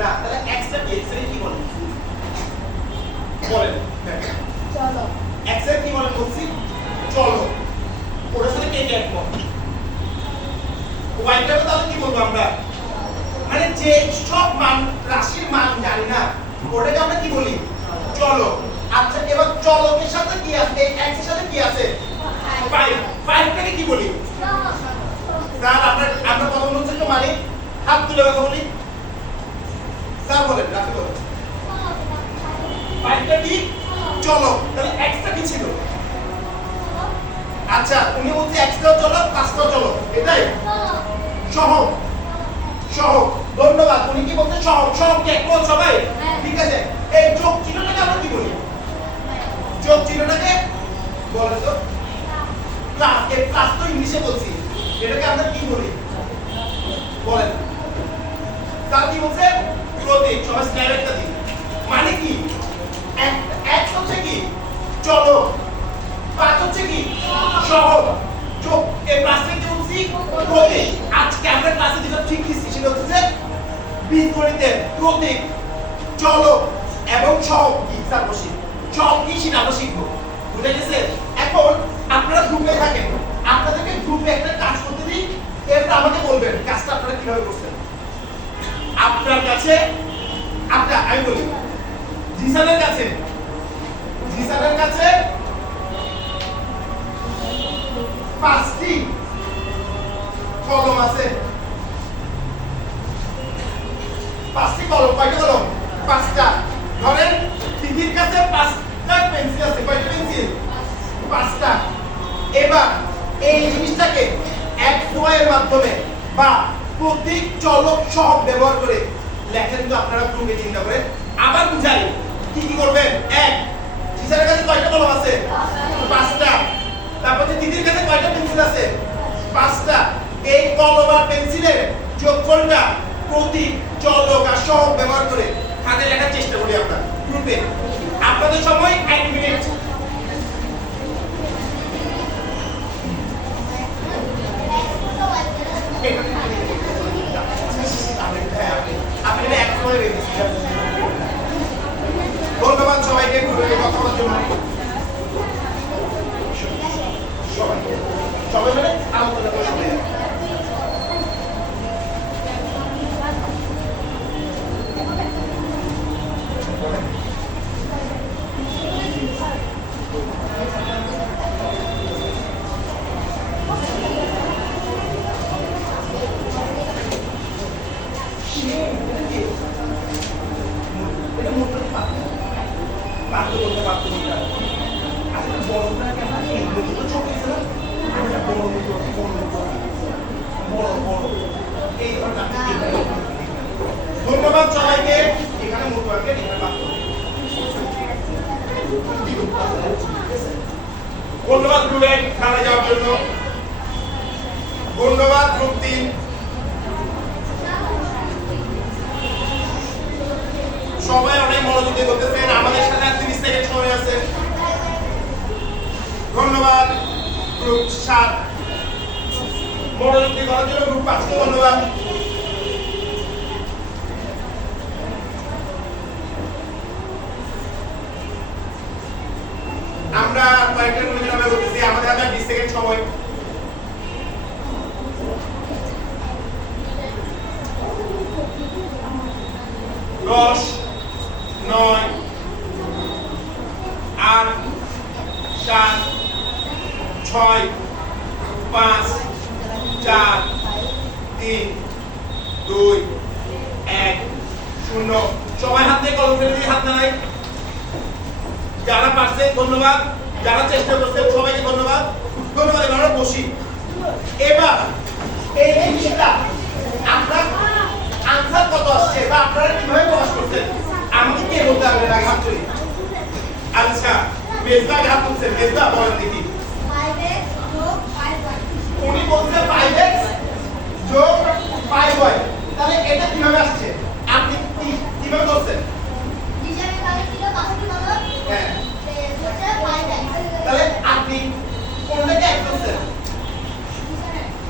না তাহলে x টা কি x এর কি বলেন বলেন চলো x এর কি বলেন বলছি চলো ওটার সাথে কে অ্যাড করব y টা তাহলে কি বলবো আমরা মানে যে সব মান রাশির মান জানি না ওটাকে আমরা কি বলি চলো আচ্ছা এবার চলকের সাথে কি আছে এই x এর সাথে কি আছে 5 টাকে কি বলি স্যার আমরা কথা বলছি তো মানে হাত তুলে কথা বলি স্যার বলেন রাখি বলেন 5 টা কি চলো তাহলে x টা কি ছিল আচ্ছা উনি বলছে x টাও চলো 5 টাও চলো এটাই সহগ সহগ ধন্যবাদ উনি কি বলতে সহগ কে কোন সবাই ঠিক আছে এই যোগ চিহ্নটাকে আমরা কি বলি যোগ চিহ্নটাকে বলেন তো প্লাস এই প্লাস তো ইংলিশে বলছি এটাকে আমরা কি বলি বলেন তার কি বলছে প্রতীক সবাই স্ন্যাপ একটা দিন মানে কি এক হচ্ছে কি চলো পাঁচ হচ্ছে কি সহগ যোগ এই প্লাসটা কি বলছি প্রতীক আজকে আমরা ক্লাসে যেটা ঠিক দিচ্ছি সেটা হচ্ছে যে বীজগণিতের প্রতীক চলো এবং সহগ কি স্যার বসি সহগ কি সেটা আমরা শিখবো বুঝা গেছে এখন আপনারা গ্রুপে থাকেন আপনাদেরকে গ্রুপে একটা কাজ করতে দিই এরপর আমাকে বলবেন কাজটা আপনারা কিভাবে করছেন আপনার কাছে আমি বলি জিসানের কাছে 5টি কলম আছে 5টি কলম কয়টা কলম 5টা ধরেন দিদির কাছে 5টা পেন্সিল আছে কয়টা পেন্সিল 5টা এবার এই জিনিসটাকে xy এর মাধ্যমে বা প্রতীক চলক সহগ ব্যবহার করে লেখেন তো আপনারা গ্রুপে চিন্তা করে আবার বুঝাই কি কি করবেন এক টিচারের কাছে কয়টা কলম আছে 5টা তারপর দিদির কাছে কয়টা পেন্সিল আছে 5টা এই কলম আর পেন্সিলের যোগফলটা প্রতীক চলক আর সহগ ব্যবহার করে খাতে লেখার চেষ্টা করি আমরা গ্রুপে আপনাদের সময় 1 মিনিট ধন্যবাদ সবাইকে কথা বলার জন্য সবাই মিলে আলোচনা করে ধন্যবাদ সবাইকে এখানে মোটরকে ধন্যবাদ গ্রুপে খেলা যাওয়ার জন্য ধন্যবাদ গ্রুপ 3 সবাই অনেক মনোযোগ দিয়ে করতেছেন আমাদের সাথে 30 সেকেন্ড সময় আছে ধন্যবাদ গ্রুপ 7 মনোযোগ দিয়ে করার জন্য গ্রুপ 5 কে ধন্যবাদ আমরা কয়েকটা মিনিট আমরা বলতেছি আমাদের হাতে 20 সেকেন্ড সময় দশ 9 8 7 6 5 4 3 2 1 0 সবাই হাত দিয়ে কলম ফেলে দিয়ে হাত নাড়াই যারা পারছে ধন্যবাদ যারা চেষ্টা করছে সবাইকে ধন্যবাদ ধন্যবাদ এবার আমরা বসি এবার এই জিনিসটা আমরা আনসার কত আসছে বা আপনারা কিভাবে প্রকাশ করছেন আমাকে কে বলতে পারবেন আগে হাত তুলি আচ্ছা মেজদা হাত তুলছেন মেজদা বলেন দেখি 5x যোগ 5y উনি বলছে 5x যোগ 5y তাহলে এটা কিভাবে আসছে আপনি কিভাবে করছেন টিচারের কাছে ছিল 5টি কলম হ্যাঁ হচ্ছে 5x তাহলে আপনি কোনটাকে এক করছেন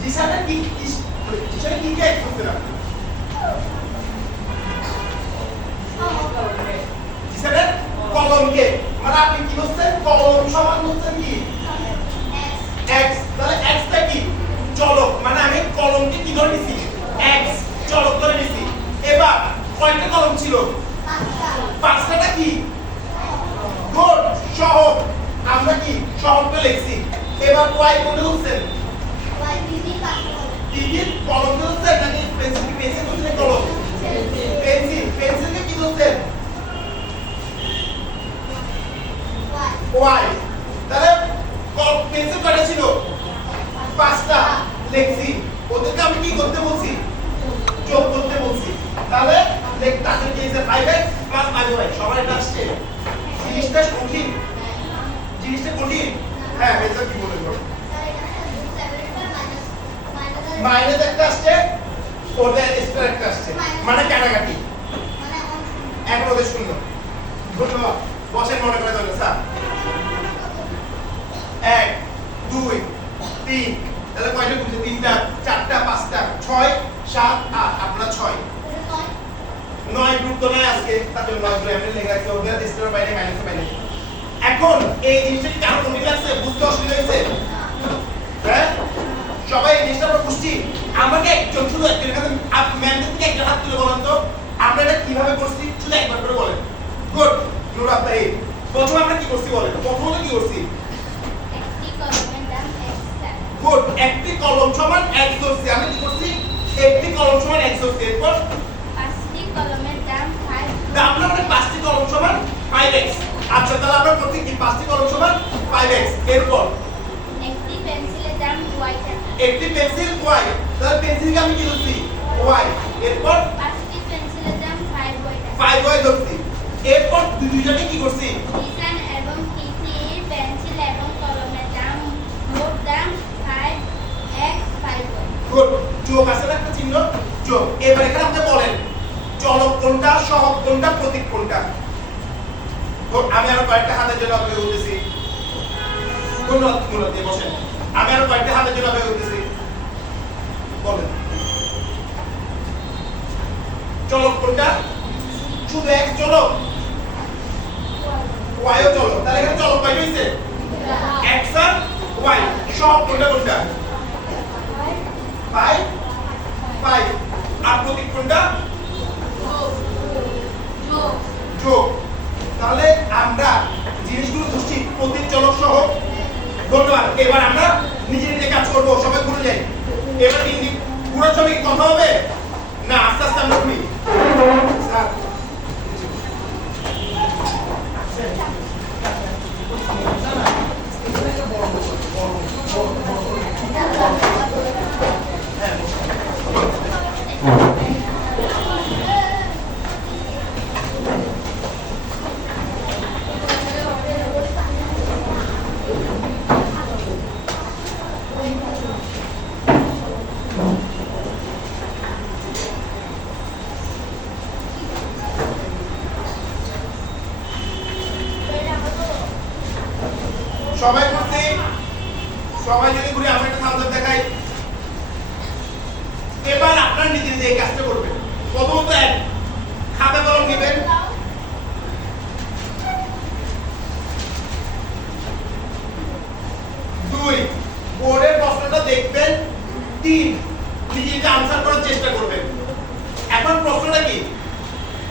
জিসানের কি জিসানের কি এক করছেন আপনি কয়টা কলম ছিল? পাঁচটা। পাঁচটা কি? গুড, সহগ। আমরা কি সহগটা লিখছি। এবার ওয়াই কোনটা লিখছেন? ওয়াই দিদি পাঁচটা কলম। দিদির কলম লিখছেন নাকি পেন্সিল লিখছেন কলম? পেন্সিলকে কি লিখছেন? ওয়াই। ওয়াই। তাহলে পেন্সিল কয়টা ছিল? পাঁচটা লিখছি। ওদেরকে আমি কি করতে বলছি? যোগ করতে বলছি। তাহলে তাকে কি আছে 5x 5y। সবার এটা আসছে? জিনিসটা কঠিন। জিনিসটা কঠিন। হ্যাঁ, এটা কি বলে বল? স্যার এখানে 7 মাইনাস একটা আসছে, ওদের স্টার একটা আসছে। মানে কাটাকাটি। মানে এখন ওদের শূন্য। ধন্যবাদ। বসেন, মনে করে দেবেন স্যার। 1 2 3। তাহলে কয়টা বুঝে? 3টা 4টা 5টা 6 7 8। আপনারা 6 9 গ্রুপ তো নাই আজকে, তার জন্য 9 গ্রুপ আমি লেখা রাখছি। ওদের স্টার বাইরে মাইনাস বাইরে। এখন এই জিনিসটা কি কারো কঠিন লাগছে? বুঝতে অসুবিধা হয়েছে? হ্যাঁ, সবাই এই জিনিসটা আমরা বুঝছি। আমাকে একজন শুধু একজন এখানে ম্যামদের থেকে একটা হাত তুলে বলেন তো আমরা এটা কিভাবে করছি, শুধু একবার করে বলেন। গুড, নুর আফতাহি। প্রথমে আমরা কি করছি বলেন? প্রথমত কি করছি? একটি কলমের দাম x টাকা। গুড, একটি কলম সমান x ধরছি। আমি কি করছি? একটি কলম সমান x ধরছি। এরপর পাঁচটি কলমের দাম 5। দাম না মানে পাঁচটি কলম সমান 5x। আচ্ছা, তাহলে আমরা করছি কি? পাঁচটি কলম সমান 5x। এরপর একটি পেন্সিলের দাম y টাকা। একটি পেন্সিল y। তাহলে পেন্সিলকে আমি কি ধরছি? y। এরপর পাঁচটি পেন্সিলের দাম 5y টাকা। 5y ধরছি। এরপর দুইজনে কি করছি? কিষান এবং তিতির পেন্সিল এবং কলমের দাম মোট দাম 5x 5y। গুড, যোগ আছে না একটা চিহ্ন? যোগ। এবার এখানে আপনি বলেন চলক কোনটা, সহগ কোনটা, প্রতীক কোনটা? গুড, আমি আরো কয়েকটা হাতের জন্য অপেক্ষা করতেছি। ধন্যবাদ দিয়ে বসেন। আমি আরো কয়েকটা হাতের জন্য অপেক্ষা করতেছি। বলেন চলক কোনটা? শুধু এক চলক? y ও চলক। তাহলে এখানে চলক কয়টা হইছে? x আর y। সহগ কোনটা কোনটা? 5 5। আর প্রতীক কোনটা? যোগ। তাহলে আমরা জিনিসগুলো বুঝছি, প্রতীক, চলক, সহগ। ধন্যবাদ। এবার আমরা নিজে নিজে কাজ করব। সবাই ঘুরে যাই। এবার পুরো ছবি কথা হবে না আস্তে আস্তে আমরা শুনি? স্যার সবাই করছি? সবাই যদি ঘুরে আমরা একটা থামস আপ দেখাই। এবার আপনার নিজে নিজে এই কাজটা করবেন। প্রথমত এক খাতা কলম নেবেন। 2 বোর্ডের প্রশ্নটা দেখবেন। 3 নিজে নিজে আনসার করার চেষ্টা করবেন। এখন প্রশ্নটা কি?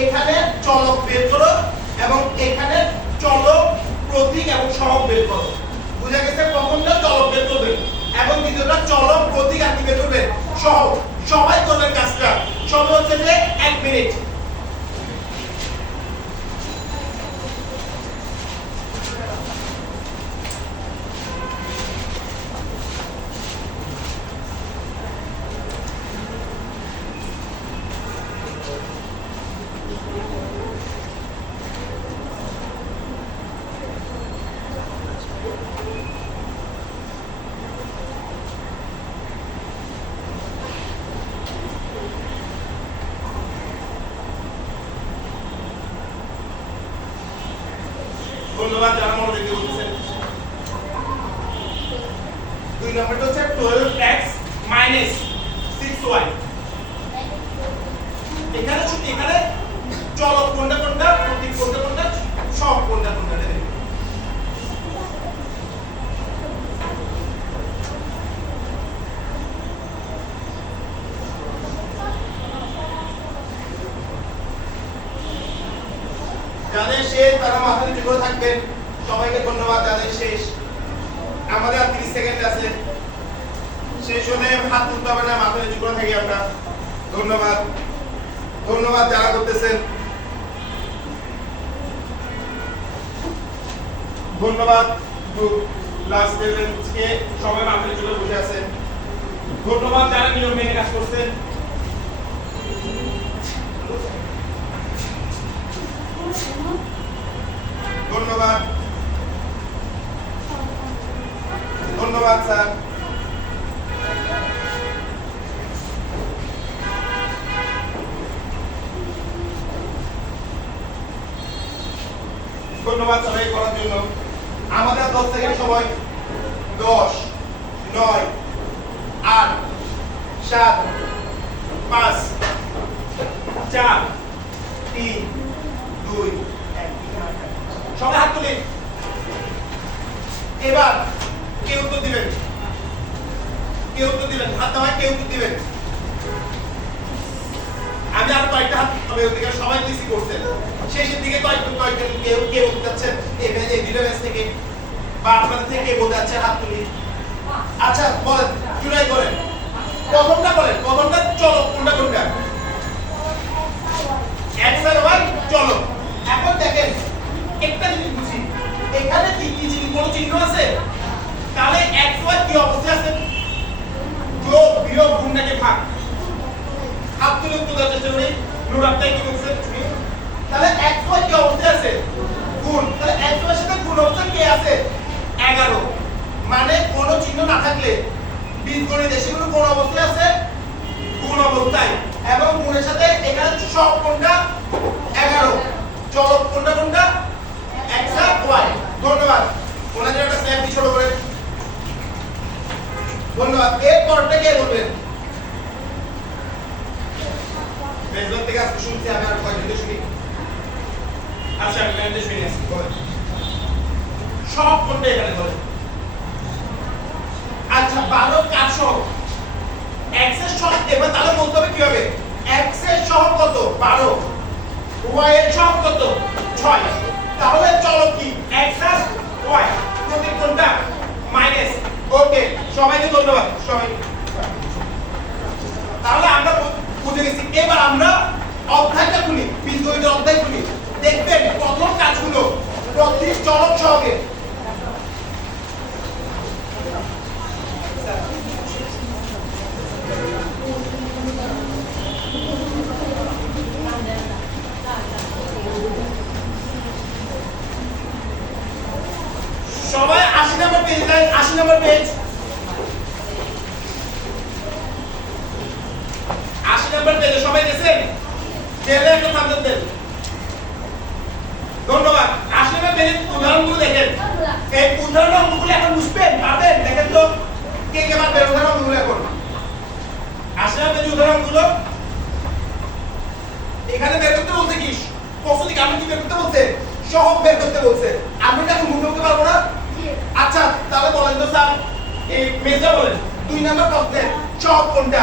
এখানে চলক বের করো এবং এখানে চলক, প্রতীক এবং সহগ বের করো। বুঝা গেছে? প্রথমটা চলক বের করবেন এবং দ্বিতীয়টা চলক, প্রতীক আর কি বের করবেন? সহগ। সবাই করবেন কাজটা। সময় হচ্ছে যে 1 মিনিট। ধন্যবাদ যারা মনোযোগ দিয়ে বলতেছেন। 2 নম্বরটা হচ্ছে 12x - 6y। এখানে চলক কোনটা কোনটা, প্রতীক কোনটা কোনটা, সহগ কোনটা কোনটা দেখেন। যাদের শেষ তারা মাথা নিচু করে থাকবেন। সবাইকে ধন্যবাদ। যাদের শেষ, আমাদের আর 30 সেকেন্ড আছে। শেষ হলে হাত তুলতে হবে না, মাথা নিচু করে থাকি আমরা। ধন্যবাদ, ধন্যবাদ যারা করতেছেন, ধন্যবাদ। লাস্ট বেঞ্চকে সবাই মাথা নিচু করে বসে আছেন। ধন্যবাদ যারা নিয়ম মেনে কাজ করছেন। ধন্যবাদ, ধন্যবাদ স্যার। ধন্যবাদ সবাই করার জন্য। আমাদের 10 সেকেন্ড সময়। 10, 9, 8, 7, 5, 4, 3, 2, 1। সবাই হাত তুলে এবার কে উত্তর দিবেন? কে উত্তর দিবেন? হাত নামায় কে উত্তর দিবেন? আমি আর কয়েকটা হাত তবে ওদিকে সবাই লিসি করছেন। শেষের দিকে কয়েকজন কে বলতে যাচ্ছেন এই ভিডিও ম্যাচ থেকে বা আপনাদের থেকে কে বলতে যাচ্ছেন হাত তুলি। আচ্ছা বলেন, জুলাই বলেন, প্রথমটা বলেন, প্রথমটা চলো কোনটা কোনটা? এক্সার ওয়াই চলো। এখন দেখেন একটা জিনিস বুঝি, এখানে কি কি জিনিস কোন চিহ্ন আছে? তাহলে এক্স ওয়াই কি অবস্থায় আছে? যোগ বিয়োগ গুণ নাকি ভাগ? হাত তুলে উত্তর দেওয়ার চেষ্টা করি। নূর আপনি কি বলছেন? তাহলে এক্স ওয়াই কি অবস্থায় আছে? গুণ। তাহলে এক্স ওয়াই এর সাথে গুণ অবস্থায় কে আছে? 11। মানে কোন চিহ্ন না থাকলে বীজগণিত সেগুলো কোন অবস্থায় আছে? গুণ অবস্থায়। এবং গুণের সাথে এখানে সব কোনটা? 11। চলক কোনটা কোনটা? এক্স আর ওয়াই। ধন্যবাদ। ওনাদের একটা স্ন্যাপ দি ছোট করে। ধন্যবাদ। এর পরটা কে বলবেন? মেজবান থেকে আজকে শুনছি, আমি আর কয়েকদিন শুনি। আচ্ছা আমি ল্যান্ডে শুনে আসছি। বলেন সব কোনটা এখানে বলেন। আচ্ছা 12 কার সহগ? x এর সহগ। এবার তাহলে বলতে হবে কি হবে? x এর সহগ কত? 12। y এর সহগ কত? 6। তাহলে চলো কি x আর y প্রতীক কোনটা? মাইনাস। ওকে, সবাইকে ধন্যবাদ। সবাই তাহলে আমরা বুঝে গেছি। এবার আমরা অধ্যায়টা খুলি, বীজগণিতের অধ্যায় খুলি। দেখবেন প্রথম কাজগুলো প্রতীক চলক সহগে। সবাই 80 নম্বর পেজ দেন। 80 নম্বর পেজ, 80 নম্বর পেজে সবাই দেখেন? চেলে একটা থাম্বনেল দেন। ধন্যবাদ। 80 নম্বর পেজের উদাহরণগুলো দেখেন। এই উদাহরণ অঙ্কগুলো এখন বুঝবেন, পারবেন? দেখেন তো কে কে পারবেন উদাহরণ অঙ্কগুলো এখন? 80 নম্বর পেজের উদাহরণগুলো এখানে বের করতে বলতে কি? প্রশ্নটি আমি কি বের করতে বলছে? সহগ বের করতে বলছে। আমি কি এখন মুখে পারবো না? আচ্ছা তাহলে বলেন তো স্যার, এই মেজা বলেন 2 নাম্বার প্রশ্নের সহগ কোনটা?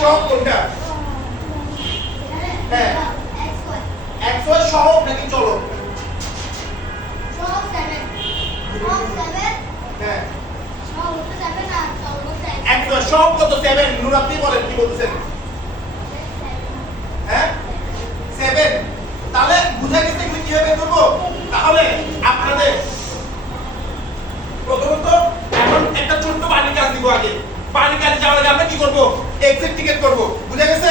সহগ কোনটা? হ্যাঁ x y সহগ নাকি চলক? সহগ 7। সহগ 7। হ্যাঁ সহগ 7 আর চলক 7। x y সহগ কত? 7। নূর আপনি বলেন কি বলছেন? হ্যাঁ 7। তাহলে বুঝা গেছে এগুলো কিভাবে করব? তাহলে আপনাদের প্রথমত এখন একটা ছোট্ট বাড়ির কাজ দিব। আগে বাড়ির কাজে যাওয়ার আগে আমরা কি করব? এক্সিট টিকেট করব। বুঝা গেছে?